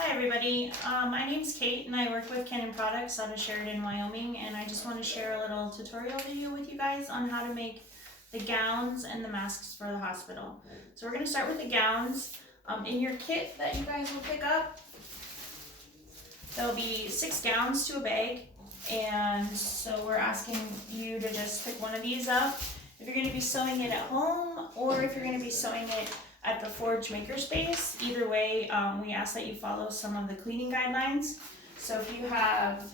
Hi everybody, my name's Kate and I work with Kennon Products out of Sheridan, Wyoming, and I just want to share a little tutorial video with you guys on how to make the gowns and the masks for the hospital. So we're going to start with the gowns. In your kit that you guys will pick up, there'll be 6 gowns to a bag, and so we're asking you to just pick one of these up. If you're going to be sewing it at home or if you're going to be sewing it at the Forge Makerspace, either way, we ask that you follow some of the cleaning guidelines. So if you have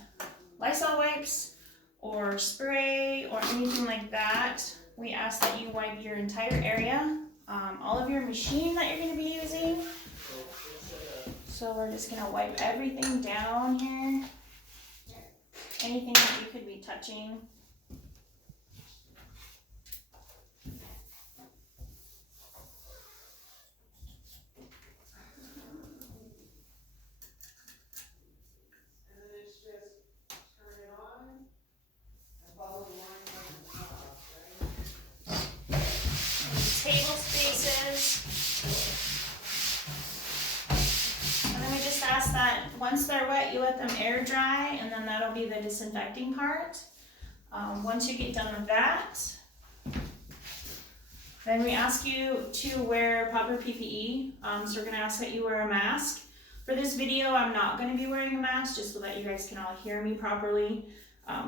Lysol wipes or spray or anything like that, we ask that you wipe your entire area, all of your machine that you're going to be using. So we're just going to wipe everything down here, anything that you could be touching. Table spaces. And then we just ask that once they're wet, you let them air dry, and then that'll be the disinfecting part. Once you get done with that, then we ask you to wear proper PPE. So we're going to ask that you wear a mask. For this video, I'm not going to be wearing a mask just so that you guys can all hear me properly.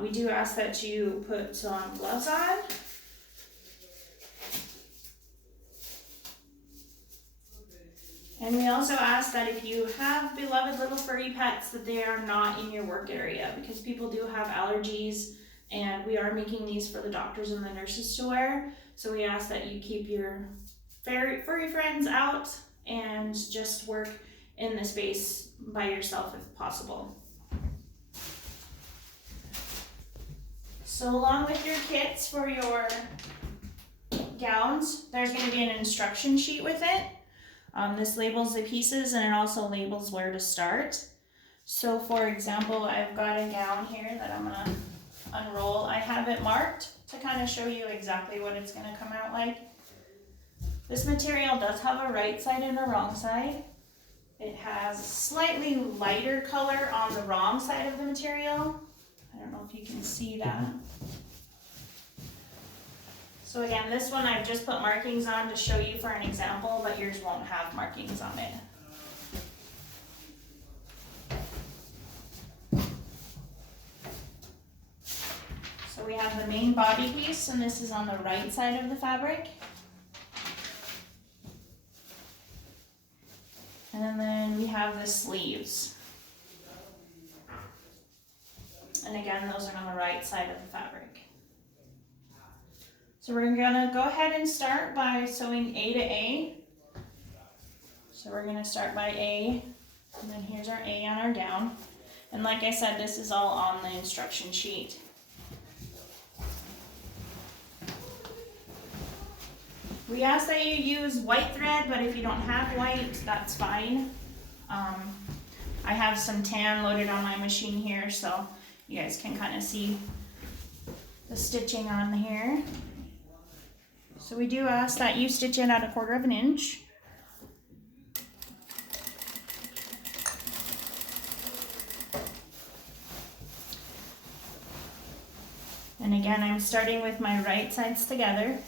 We do ask that you put some gloves on. And we also ask that if you have beloved little furry pets, that they are not in your work area, because people do have allergies, and we are making these for the doctors and the nurses to wear. So we ask that you keep your furry friends out and just work in the space by yourself if possible. So along with your kits for your gowns, there's going to be an instruction sheet with it. This labels the pieces and it also labels where to start. So for example, I've got a gown here that I'm going to unroll. I have it marked to kind of show you exactly what it's going to come out like. This material does have a right side and a wrong side. It has slightly lighter color on the wrong side of the material. I don't know if you can see that. So again, this one I've just put markings on to show you for an example, but yours won't have markings on it. So we have the main body piece, and this is on the right side of the fabric. And then we have the sleeves. And again, those are on the right side of the fabric. So we're gonna go ahead and start by sewing A to A. So we're gonna start by A, and then here's our A on our gown. And like I said, this is all on the instruction sheet. We ask that you use white thread, but if you don't have white, that's fine. I have some tan loaded on my machine here, so you guys can kind of see the stitching on here. So we do ask that you stitch in at 1/4 inch. And again, I'm starting with my right sides together.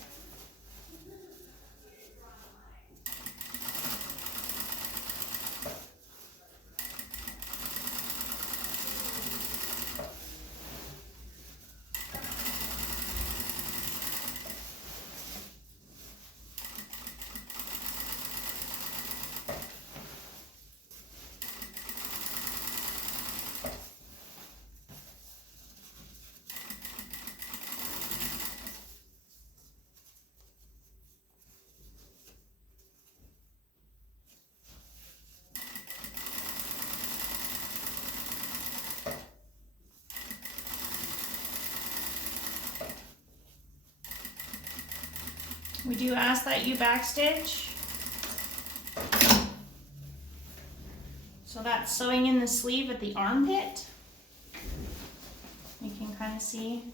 We do ask that you backstitch. So that's sewing in the sleeve at the armpit. You can kind of see,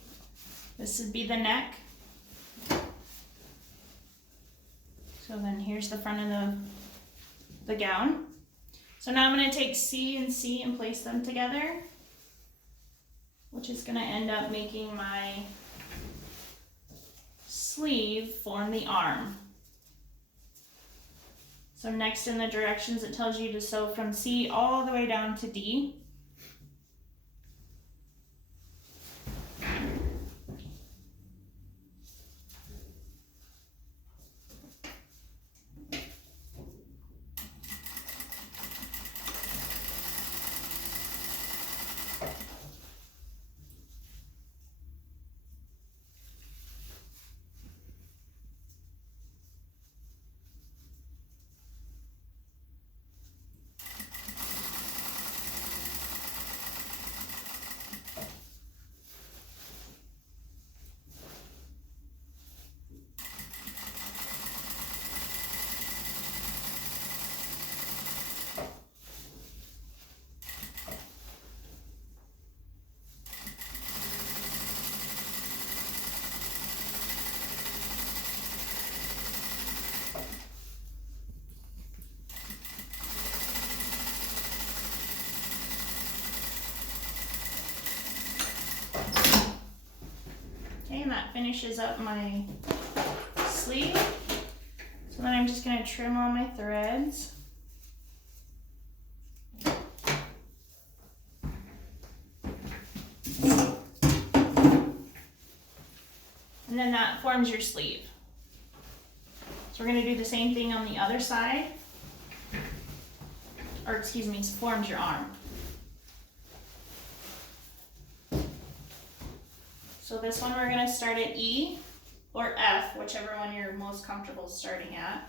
this would be the neck. So then here's the front of the gown. So now I'm going to take C and C and place them together, which is going to end up making my sleeve form the arm. So next in the directions, it tells you to sew from C all the way down to D. And that finishes up my sleeve. So then I'm just going to trim all my threads. And then that forms your sleeve. So we're going to do the same thing on the other side. Or excuse me, forms your arm. So this one we're going to start at E or F, whichever one you're most comfortable starting at.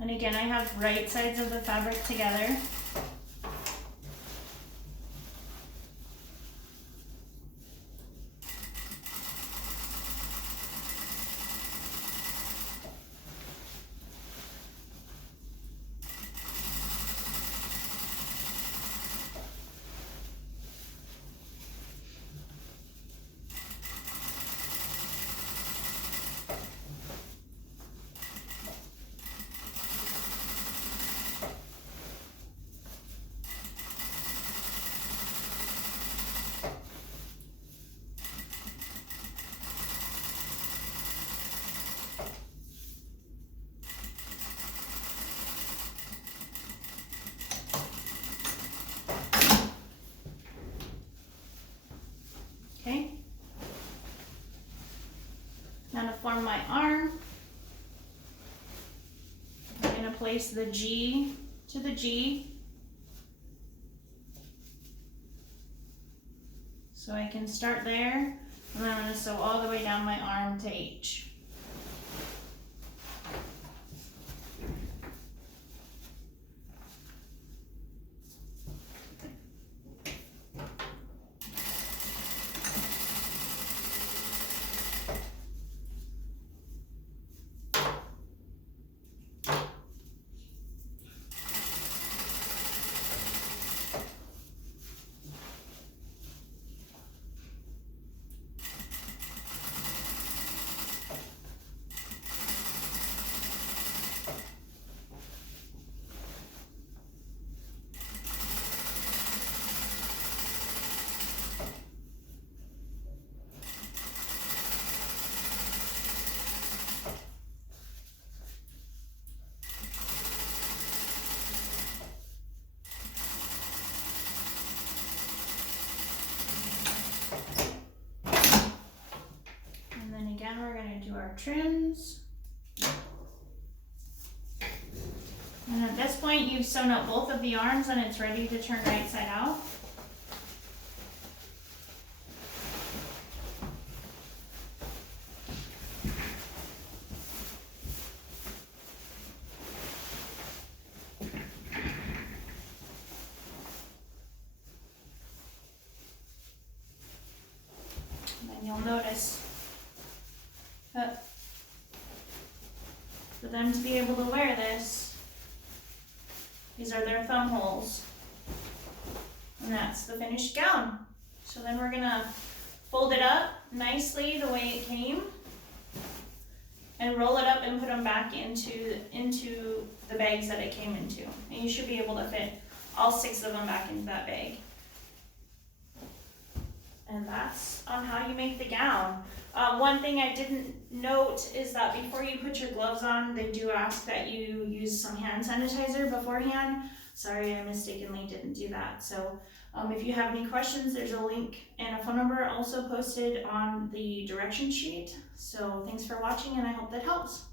And again, I have right sides of the fabric together. Okay. Now to form my arm, I'm going to place the G to the G. So I can start there, and then I'm going to sew all the way down my arm to H. Again, we're going to do our trims. And at this point, you've sewn up both of the arms and it's ready to turn right side out. them to be able to wear this, these are their thumb holes. And that's the finished gown. So then we're gonna fold it up nicely the way it came and roll it up and put them back into the bags that it came into. And you should be able to fit all 6 of them back into that bag. And that's on how you make the gown. One thing I didn't note is that before you put your gloves on, they do ask that you use some hand sanitizer beforehand. Sorry, I mistakenly didn't do that. So if you have any questions, there's a link and a phone number also posted on the direction sheet. So thanks for watching, and I hope that helps.